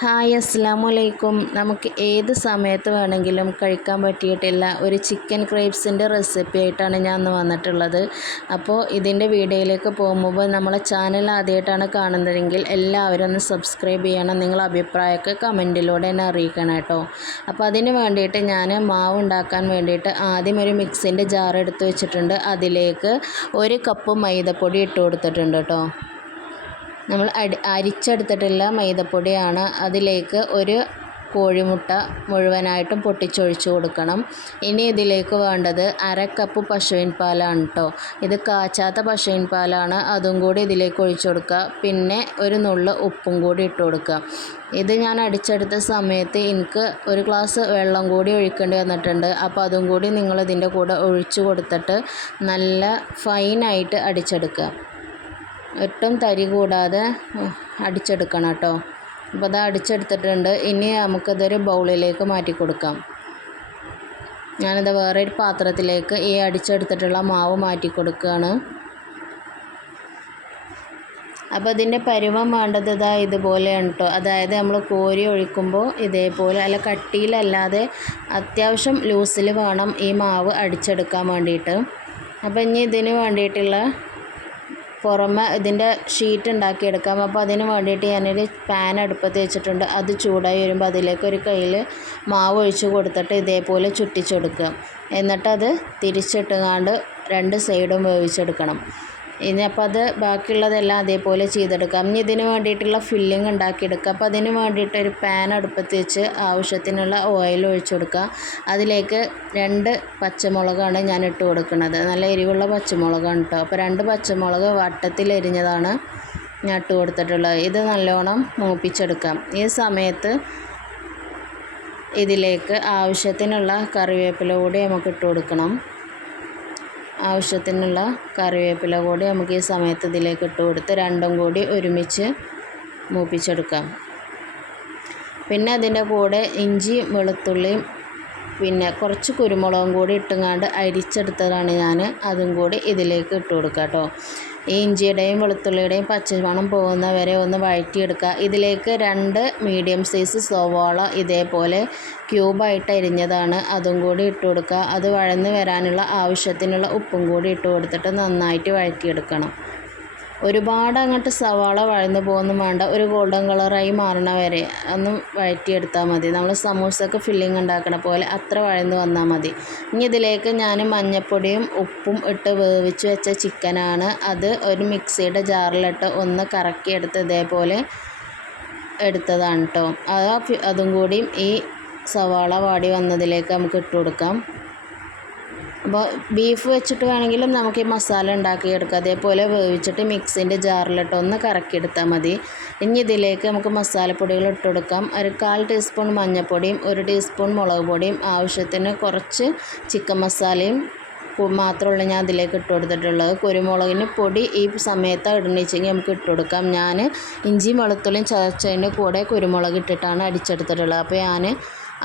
Hi അസ്സലാമലൈക്കും. നമുക്ക് ഏത് സമയത്ത് വേണമെങ്കിലും കഴിക്കാൻ പറ്റിയിട്ടുള്ള ഒരു ചിക്കൻ ക്രേപ്സിൻ്റെ റെസിപ്പി ആയിട്ടാണ് ഞാൻ ഇന്ന് വന്നിട്ടുള്ളത്. അപ്പോൾ ഇതിൻ്റെ വീഡിയോയിലേക്ക് പോകുമ്പോൾ നമ്മളെ ചാനൽ ആദ്യമായിട്ടാണ് കാണുന്നതെങ്കിൽ എല്ലാവരും ഒന്ന് സബ്സ്ക്രൈബ് ചെയ്യണം. നിങ്ങളുടെ അഭിപ്രായമൊക്കെ കമൻറ്റിലൂടെ എന്നെ അറിയിക്കണം കേട്ടോ. അപ്പോൾ അതിന് വേണ്ടിയിട്ട് ഞാൻ മാവ് ഉണ്ടാക്കാൻ വേണ്ടിയിട്ട് ആദ്യം ഒരു മിക്സിൻ്റെ ജാർ എടുത്ത് വെച്ചിട്ടുണ്ട്. അതിലേക്ക് 1 കപ്പ് മൈദപ്പൊടി ഇട്ട് കൊടുത്തിട്ടുണ്ട് കേട്ടോ. നമ്മൾ അരിച്ചെടുത്തിട്ടുള്ള മൈദപ്പൊടിയാണ്. അതിലേക്ക് ഒരു കോഴിമുട്ട മുഴുവനായിട്ടും പൊട്ടിച്ചൊഴിച്ച് കൊടുക്കണം. ഇനി ഇതിലേക്ക് വേണ്ടത് 1/2 കപ്പ് പശുവിൻ പാലാണ് കേട്ടോ. ഇത് കാച്ചാത്ത പശുവിൻ പാലാണ്. അതും കൂടി ഇതിലേക്ക് ഒഴിച്ചു കൊടുക്കുക. പിന്നെ ഒരു നുള്ള് ഉപ്പും കൂടി ഇട്ട് കൊടുക്കുക. ഇത് ഞാൻ അടിച്ചെടുത്ത സമയത്ത് എനിക്ക് ഒരു ഗ്ലാസ് വെള്ളം കൂടി ഒഴിക്കേണ്ടി വന്നിട്ടുണ്ട്. അപ്പോൾ അതും കൂടി നിങ്ങൾ ഇതിൻ്റെ കൂടെ ഒഴിച്ചു കൊടുത്തിട്ട് നല്ല ഫൈനായിട്ട് അടിച്ചെടുക്കുക. ഒട്ടും തരി കൂടാതെ അടിച്ചെടുക്കണം കേട്ടോ. അപ്പോൾ അത് അടിച്ചെടുത്തിട്ടുണ്ട്. ഇനി നമുക്കതൊരു ബൗളിലേക്ക് മാറ്റി കൊടുക്കാം. ഞാനത് വേറൊരു പാത്രത്തിലേക്ക് ഈ അടിച്ചെടുത്തിട്ടുള്ള മാവ് മാറ്റി കൊടുക്കുകയാണ്. അപ്പോൾ ഇതിൻ്റെ പരുവം വേണ്ടത് ഇതുപോലെയാണ് കേട്ടോ. അതായത് നമ്മൾ കോരി ഒഴിക്കുമ്പോൾ ഇതേപോലെ അല്ല കട്ടിയിലല്ലാതെ അത്യാവശ്യം ലൂസിൽ വേണം ഈ മാവ് അടിച്ചെടുക്കാൻ വേണ്ടിയിട്ട്. അപ്പോൾ ഇനി ഇതിന് വേണ്ടിയിട്ടുള്ള പുറമെ ഇതിൻ്റെ ഷീറ്റ് ഉണ്ടാക്കിയെടുക്കാം. അപ്പോൾ അതിന് വേണ്ടിയിട്ട് ഞാനൊരു പാൻ അടുപ്പത്ത് വെച്ചിട്ടുണ്ട്. അത് ചൂടായി വരുമ്പോൾ അതിലേക്ക് ഒരു കയ്യിൽ മാവ് ഒഴിച്ച് കൊടുത്തിട്ട് ഇതേപോലെ ചുറ്റിച്ചെടുക്കുക. എന്നിട്ടത് തിരിച്ചിട്ടുകൊണ്ട് 2 സൈഡും വേവിച്ചെടുക്കണം. ഇനി അപ്പോൾ അത് ബാക്കിയുള്ളതെല്ലാം അതേപോലെ ചെയ്തെടുക്കാം. ഇനി ഇതിന് വേണ്ടിയിട്ടുള്ള ഫില്ലിങ് ഉണ്ടാക്കിയെടുക്കുക. അപ്പോൾ അതിന് വേണ്ടിയിട്ട് ഒരു പാൻ അടുപ്പത്ത് വെച്ച് ആവശ്യത്തിനുള്ള ഓയിൽ ഒഴിച്ചു കൊടുക്കുക. അതിലേക്ക് 2 പച്ചമുളകാണ് ഞാൻ ഇട്ട് കൊടുക്കുന്നത്. നല്ല എരിവുള്ള പച്ചമുളകാണ് കേട്ടോ. അപ്പോൾ 2 പച്ചമുളക് വട്ടത്തിൽ എരിഞ്ഞതാണ് ഞാൻ ഇട്ട് കൊടുത്തിട്ടുള്ളത്. ഇത് നല്ലോണം മൂപ്പിച്ചെടുക്കാം. ഈ സമയത്ത് ഇതിലേക്ക് ആവശ്യത്തിനുള്ള കറിവേപ്പില കൂടി നമുക്ക് ഇട്ട് കൊടുക്കണം. ആവശ്യത്തിനുള്ള കറിവേപ്പില കൂടി നമുക്ക് ഈ സമയത്ത് ഇതിലേക്ക് ഇട്ട് കൊടുത്ത് രണ്ടും കൂടി ഒരുമിച്ച് മൂപ്പിച്ചെടുക്കാം. പിന്നെ അതിൻ്റെ കൂടെ ഇഞ്ചി വെളുത്തുള്ളിയും പിന്നെ കുറച്ച് കുരുമുളകും കൂടി ഇട്ടുങ്ങാണ്ട് അരിച്ചെടുത്തതാണ് ഞാൻ. അതും കൂടി ഇതിലേക്ക് ഇട്ട് കൊടുക്കുക കേട്ടോ. ഈ ഇഞ്ചിയുടെയും വെളുത്തുള്ളിയുടെയും പച്ചമണം പോകുന്ന വരെ ഒന്ന് വഴറ്റിയെടുക്കുക. ഇതിലേക്ക് 2 മീഡിയം സൈസ് സവാള ഇതേപോലെ ക്യൂബായിട്ട് അരിഞ്ഞതാണ്. അതും കൂടി ഇട്ട് കൊടുക്കുക. അത് വഴന്ന് വരാനുള്ള ആവശ്യത്തിനുള്ള ഉപ്പും കൂടി ഇട്ട് കൊടുത്തിട്ട് നന്നായിട്ട് വഴറ്റിയെടുക്കണം. ഒരുപാട് അങ്ങോട്ട് സവാള വഴന്ന് പോകുന്നും വേണ്ട. ഒരു ഗോൾഡൻ കളറായി മാറണ വരെ ഒന്ന് വഴറ്റിയെടുത്താൽ മതി. നമ്മൾ സമൂസക്ക് ഫില്ലിങ് ഉണ്ടാക്കണ പോലെ അത്ര വഴന്ന് വന്നാൽ മതി. ഇനി ഇതിലേക്ക് ഞാൻ മഞ്ഞൾപ്പൊടിയും ഉപ്പും ഇട്ട് വേവിച്ച് വെച്ച ചിക്കനാണ്. അത് ഒരു മിക്സിയുടെ ജാറിലിട്ട് ഒന്ന് കറക്കിയെടുത്ത് ഇതേപോലെ എടുത്തതാണ് കേട്ടോ. അതും കൂടിയും ഈ സവാള വാടി വന്നതിലേക്ക് നമുക്ക് ഇട്ട് കൊടുക്കാം. അപ്പോൾ ബീഫ് വെച്ചിട്ട് വേണമെങ്കിലും നമുക്ക് ഈ മസാല ഉണ്ടാക്കിയെടുക്കാം. അതേപോലെ വേവിച്ചിട്ട് മിക്സിൻ്റെ ജാറിലിട്ട് ഒന്ന് കറക്കിയെടുത്താൽ മതി. ഇനി ഇതിലേക്ക് നമുക്ക് മസാലപ്പൊടികൾ ഇട്ട് കൊടുക്കാം. ഒരു 1/4 ടീസ്പൂൺ മഞ്ഞൾപ്പൊടിയും 1 ടീസ്പൂൺ മുളക് പൊടിയും ആവശ്യത്തിന് കുറച്ച് ചിക്കൻ മസാലയും മാത്രമുള്ള ഞാൻ അതിലേക്ക് ഇട്ട് കൊടുത്തിട്ടുള്ളത്. കുരുമുളകിന് പൊടി ഈ സമയത്ത് ഇടണിച്ചെങ്കിൽ നമുക്ക് ഇട്ട് കൊടുക്കാം. ഞാൻ ഇഞ്ചിയും വെളുത്തുള്ളിയും ചതച്ചതിൻ്റെ കൂടെ കുരുമുളക് ഇട്ടിട്ടാണ് അടിച്ചെടുത്തിട്ടുള്ളത്. അപ്പോൾ ഞാൻ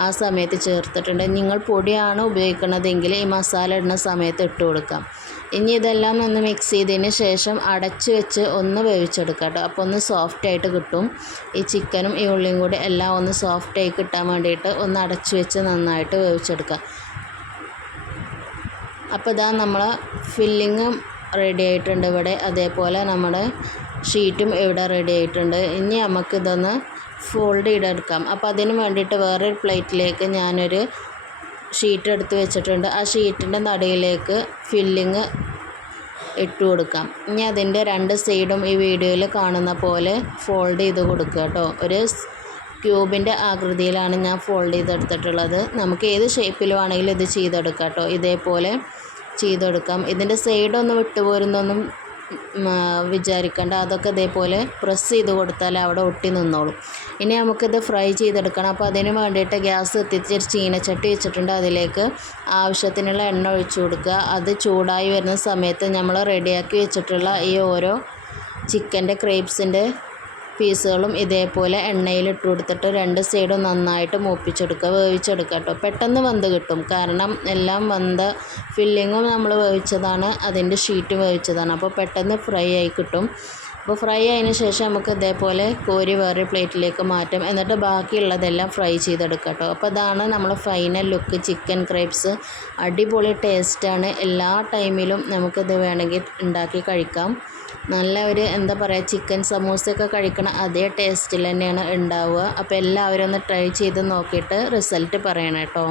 ആ സമയത്ത് ചേർത്തിട്ടുണ്ട്. നിങ്ങൾ പൊടിയാണ് ഉപയോഗിക്കുന്നതെങ്കിൽ ഈ മസാല ഇടുന്ന സമയത്ത് ഇട്ട് കൊടുക്കാം. ഇനി ഇതെല്ലാം ഒന്ന് മിക്സ് ചെയ്തതിന് ശേഷം അടച്ച് വെച്ച് ഒന്ന് വേവിച്ചെടുക്കാം കേട്ടോ. അപ്പോൾ ഒന്ന് സോഫ്റ്റായിട്ട് കിട്ടും. ഈ ചിക്കനും ഈ ഉള്ളിയും കൂടി എല്ലാം ഒന്ന് സോഫ്റ്റായി കിട്ടാൻ വേണ്ടിയിട്ട് ഒന്ന് അടച്ച് വെച്ച് നന്നായിട്ട് വേവിച്ചെടുക്കാം. അപ്പോൾ ഇതാ നമ്മളെ ഫില്ലിങ്ങും റെഡി ആയിട്ടുണ്ട് ഇവിടെ. അതേപോലെ നമ്മുടെ ഷീറ്റും ഇവിടെ റെഡി ആയിട്ടുണ്ട്. ഇനി നമുക്കിതൊന്ന് ഫോൾഡ് ചെയ്തെടുക്കാം. അപ്പോൾ അതിന് വേണ്ടിയിട്ട് വേറൊരു പ്ലേറ്റിലേക്ക് ഞാനൊരു ഷീറ്റ് എടുത്ത് വെച്ചിട്ടുണ്ട്. ആ ഷീറ്റിൻ്റെ നടുവിലേക്ക് ഫില്ലിങ് ഇട്ട് കൊടുക്കാം. ഇനി അതിൻ്റെ 2 സൈഡും ഈ വീഡിയോയിൽ കാണുന്ന പോലെ ഫോൾഡ് ചെയ്ത് കൊടുക്കുക കേട്ടോ. ഒരു ക്യൂബിൻ്റെ ആകൃതിയിലാണ് ഞാൻ ഫോൾഡ് ചെയ്തെടുത്തിട്ടുള്ളത്. നമുക്ക് ഏത് ഷേപ്പിൽ വേണമെങ്കിലും ഇത് ചെയ്തെടുക്കാം കേട്ടോ. ഇതേപോലെ ചെയ്തെടുക്കാം. ഇതിൻ്റെ സൈഡൊന്നും വിട്ടുപോരുന്നൊന്നും വിചാരിക്കേണ്ട. അതൊക്കെ ഇതേപോലെ പ്രസ് ചെയ്ത് കൊടുത്താൽ അവിടെ ഒട്ടി നിന്നോളും. ഇനി നമുക്കിത് ഫ്രൈ ചെയ്തെടുക്കണം. അപ്പോൾ അതിന് വേണ്ടിയിട്ട് ഗ്യാസ് എത്തിച്ച് ചീനച്ചട്ടി വെച്ചിട്ടുണ്ട്. അതിലേക്ക് ആവശ്യത്തിനുള്ള എണ്ണ ഒഴിച്ചു കൊടുക്കുക. അത് ചൂടായി വരുന്ന സമയത്ത് നമ്മൾ റെഡിയാക്കി വെച്ചിട്ടുള്ള ഈ ഓരോ ചിക്കൻ്റെ ക്രേപ്സിൻ്റെ പീസുകളും ഇതേപോലെ എണ്ണയിൽ ഇട്ട് കൊടുത്തിട്ട് 2 സൈഡും നന്നായിട്ട് മൂപ്പിച്ചെടുക്കുക, വേവിച്ചെടുക്കുക കേട്ടോ. പെട്ടെന്ന് വെന്ത് കിട്ടും. കാരണം എല്ലാം വെന്ത ഫില്ലിങ്ങും നമ്മൾ വേവിച്ചതാണ്, അതിൻ്റെ ഷീറ്റ് വേവിച്ചതാണ്. അപ്പോൾ പെട്ടെന്ന് ഫ്രൈ ആയി കിട്ടും. അപ്പോൾ ഫ്രൈ ആയതിന് ശേഷം നമുക്ക് ഇതേപോലെ കോരി വേറെ പ്ലേറ്റിലേക്ക് മാറ്റാം. എന്നിട്ട് ബാക്കിയുള്ളതെല്ലാം ഫ്രൈ ചെയ്തെടുക്കാം കേട്ടോ. അപ്പോൾ ഇതാണ് നമ്മൾ ഫൈനൽ ലുക്ക് ചിക്കൻ ക്രേപ്സ്. അടിപൊളി ടേസ്റ്റാണ്. എല്ലാ ടൈമിലും നമുക്കിത് വേണമെങ്കിൽ ഉണ്ടാക്കി കഴിക്കാം. നല്ല ഒരു എന്താ പറയുക, ചിക്കൻ സമൂസയൊക്കെ കഴിക്കണ അതേ ടേസ്റ്റിൽ തന്നെയാണ് ഉണ്ടാവുക. അപ്പോൾ എല്ലാവരും ഒന്ന് ട്രൈ ചെയ്ത് നോക്കിയിട്ട് റിസൾട്ട് പറയണം കേട്ടോ.